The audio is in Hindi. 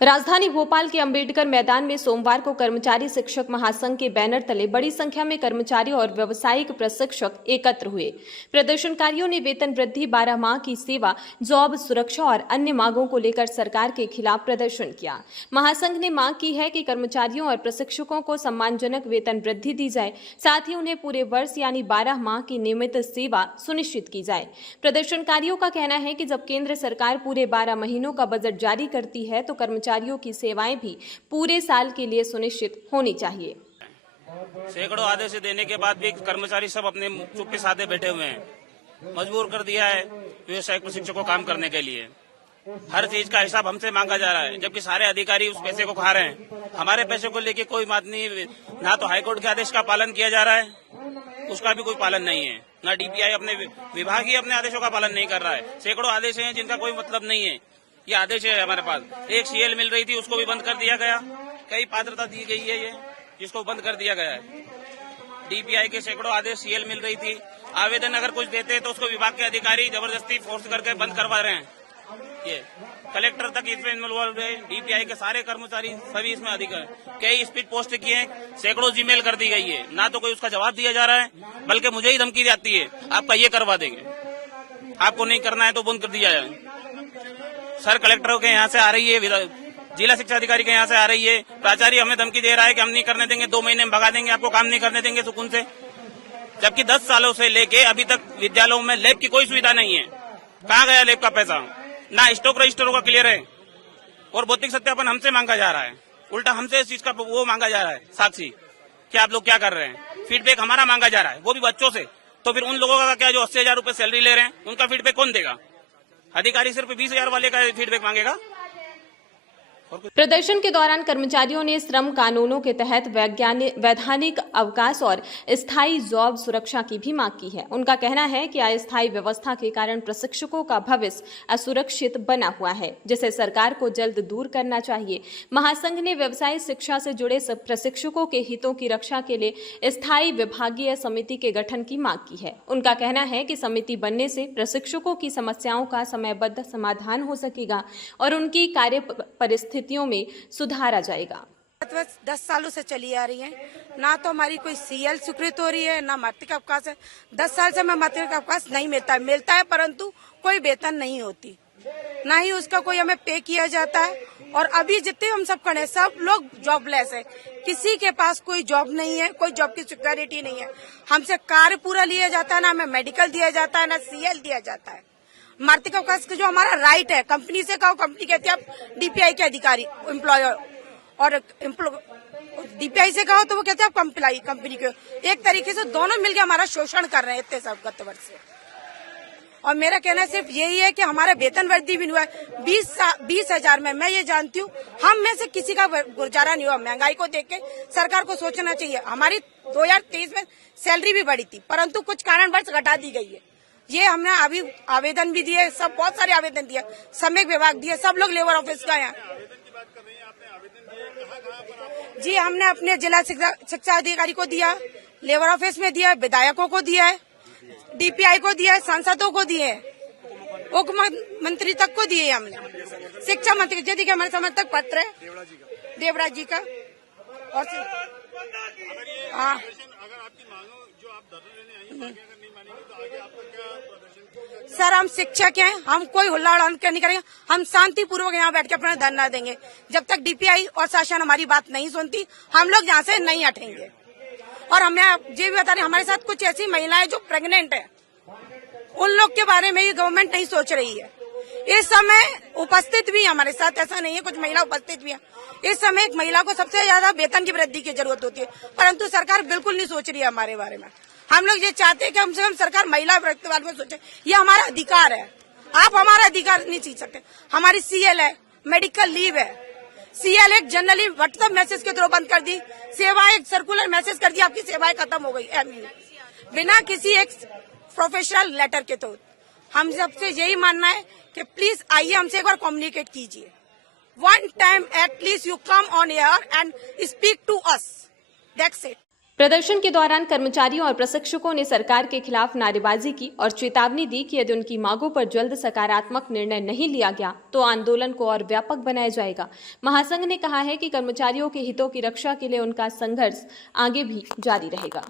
राजधानी भोपाल के अंबेडकर मैदान में सोमवार को कर्मचारी शिक्षक महासंघ के बैनर तले बड़ी संख्या में कर्मचारी और व्यावसायिक प्रशिक्षक एकत्र हुए। प्रदर्शनकारियों ने वेतन वृद्धि, 12 माह की सेवा, जॉब सुरक्षा और अन्य मांगों को लेकर सरकार के खिलाफ प्रदर्शन किया। महासंघ ने मांग की है कि कर्मचारियों और प्रशिक्षकों को सम्मानजनक वेतन वृद्धि दी जाए, साथ ही उन्हें पूरे वर्ष यानी 12 माह की नियमित सेवा सुनिश्चित की जाए। प्रदर्शनकारियों का कहना है कि जब केंद्र सरकार पूरे 12 महीनों का बजट जारी करती है तो कर्मचारियों की सेवाएं भी पूरे साल के लिए सुनिश्चित होनी चाहिए। सैकड़ों आदेश देने के बाद भी कर्मचारी सब अपने चुप्पी साधे बैठे हुए हैं। मजबूर कर दिया है व्यवसायिक प्रशिक्षकों को काम करने के लिए। हर चीज का हिसाब हमसे मांगा जा रहा है, जबकि सारे अधिकारी उस पैसे को खा रहे हैं। हमारे पैसे को लेके कोई बात नहीं, ना तो हाईकोर्ट के आदेश का पालन किया जा रहा है, उसका भी कोई पालन नहीं है, ना डीपीआई अपने विभाग ही अपने आदेशों का पालन नहीं कर रहा है। सैकड़ों आदेश हैं जिनका कोई मतलब नहीं है। ये आदेश है हमारे पास। एक सीएल मिल रही थी, उसको भी बंद कर दिया गया। कई पात्रता दी गई है ये, जिसको बंद कर दिया गया है। डीपीआई के सैकड़ों आदेश, सीएल मिल रही थी। आवेदन अगर कुछ देते हैं तो उसको विभाग के अधिकारी जबरदस्ती फोर्स करके बंद करवा रहे हैं। ये कलेक्टर तक इसमें इन्वॉल्व है। डीपीआई के सारे कर्मचारी सभी इसमें अधिकारी, कई स्पीड पोस्ट की है, सैकड़ों जीमेल कर दी गई है, ना तो कोई उसका जवाब दिया जा रहा है, बल्कि मुझे ही धमकी आती है, आपका ये करवा देंगे, आपको नहीं करना है तो बंद कर दिया जाए। सर कलेक्टर के यहाँ से आ रही है, जिला शिक्षा अधिकारी के यहाँ से आ रही है, प्राचार्य हमें धमकी दे रहा है कि हम नहीं करने देंगे, 2 महीने में भगा देंगे, आपको काम नहीं करने देंगे सुकून से। जबकि 10 सालों से लेके अभी तक विद्यालयों में लैब की कोई सुविधा नहीं है। कहाँ गया लैब का पैसा? ना स्टॉक रजिस्टरों का क्लियर है, और भौतिक सत्यापन हमसे मांगा जा रहा है। उल्टा हमसे इस चीज का वो मांगा जा रहा है साक्षी कि आप लोग क्या कर रहे हैं। फीडबैक हमारा मांगा जा रहा है, वो भी बच्चों से। तो फिर उन लोगों का क्या जो 80,000 रूपये सैलरी ले रहे हैं, उनका फीडबैक कौन देगा? अधिकारी सिर्फ 20,000 वाले का फीडबैक मांगेगा। प्रदर्शन के दौरान कर्मचारियों ने श्रम कानूनों के तहत वैधानिक अवकाश और स्थायी जॉब सुरक्षा की भी मांग की है। उनका कहना है कि अस्थायी व्यवस्था के कारण प्रशिक्षकों का भविष्य असुरक्षित बना हुआ है, जिसे सरकार को जल्द दूर करना चाहिए। महासंघ ने व्यवसायिक शिक्षा से जुड़े सब प्रशिक्षकों के हितों की रक्षा के लिए स्थायी विभागीय समिति के गठन की मांग की है। उनका कहना है कि समिति बनने से प्रशिक्षकों की समस्याओं का समयबद्ध समाधान हो सकेगा और उनकी कार्य परिस्थितियों में सुधार आ जाएगा। 10 सालों से चली आ रही है, ना तो हमारी कोई सीएल स्वीकृत हो रही है, ना मातृत्व अवकाश है। 10 साल से हमें मातृत्व अवकाश नहीं मिलता है, परंतु कोई वेतन नहीं होती, ना ही उसका कोई हमें पे किया जाता है। और अभी जितने हम सब खड़े, सब लोग जॉबलेस है, किसी के पास कोई जॉब नहीं है, कोई जॉब की सिक्योरिटी नहीं है। हमसे कार्य पूरा लिया जाता है, ना हमें मेडिकल दिया जाता है, ना सीएल दिया जाता है। मातृत्व अवकाश का जो हमारा राइट है, कंपनी से कहो, कंपनी कहती है आप डीपीआई के अधिकारी एम्प्लॉयर, और डीपीआई से कहो तो वो कहते हैं आप कंपनी के। एक तरीके से दोनों मिलकर हमारा शोषण कर रहे हैं इतने सब गत वर्ष से। और मेरा कहना सिर्फ यही है कि हमारा वेतन वृद्धि भी हुआ है 20,000 में। मैं ये जानती हूँ हम में से किसी का गुजारा नहीं हुआ। महंगाई को देख के सरकार को सोचना चाहिए। हमारी 2023 में सैलरी भी बढ़ी थी, परंतु कुछ कारणवश घटा दी गई है। ये हमने अभी आवेदन भी दिए, सब बहुत सारे आवेदन दिए, श्रमिक विभाग दिए, सब लोग लेबर ऑफिस का है। जी हमने अपने जिला शिक्षा अधिकारी को दिया, लेबर ऑफिस में दिया, विधायकों को दिया है, डीपीआई को दिया है, सांसदों को दिए, उप मंत्री तक को दिए हमने। शिक्षा मंत्री जी के हमारे समर्थक पत्र है देवराज जी का। और हाँ, सर हम शिक्षक हैं, हम कोई हुल्ला नहीं करेंगे। हम शांतिपूर्वक यहाँ बैठ के अपना धरना देंगे। जब तक डीपीआई और शासन हमारी बात नहीं सुनती, हम लोग यहाँ से नहीं हटेंगे। और हमें ये भी बता रहे, हमारे साथ कुछ ऐसी महिलाएं जो प्रेग्नेंट है, उन लोग के बारे में ये गवर्नमेंट नहीं सोच रही है। इस समय उपस्थित भी हमारे साथ, ऐसा नहीं है, कुछ महिला उपस्थित भी है। इस समय एक महिला को सबसे ज्यादा वेतन की वृद्धि की जरूरत होती है, परंतु सरकार बिल्कुल नहीं सोच रही है हमारे बारे में। हम लोग ये चाहते हैं कि कम से कम सरकार महिला के बारे में सोचे। ये हमारा अधिकार है, आप हमारा अधिकार नहीं छीन सकते। हमारी सीएल है, मेडिकल लीव है। सीएल एक जनरली व्हाट्सएप मैसेज के थ्रू बंद कर दी, सेवा एक सर्कुलर मैसेज कर दी, आपकी सेवाएं खत्म हो गई बिना किसी एक प्रोफेशनल लेटर के। तो हम सबसे यही मानना है कि प्लीज आइए, हमसे एक बार कम्युनिकेट कीजिए। One time at least you come on air and speak to us, that's it. प्रदर्शन के दौरान कर्मचारियों और प्रशिक्षकों ने सरकार के खिलाफ नारेबाजी की और चेतावनी दी कि यदि उनकी मांगों पर जल्द सकारात्मक निर्णय नहीं लिया गया तो आंदोलन को और व्यापक बनाया जाएगा। महासंघ ने कहा है कि कर्मचारियों के हितों की रक्षा के लिए उनका संघर्ष आगे भी जारी रहेगा।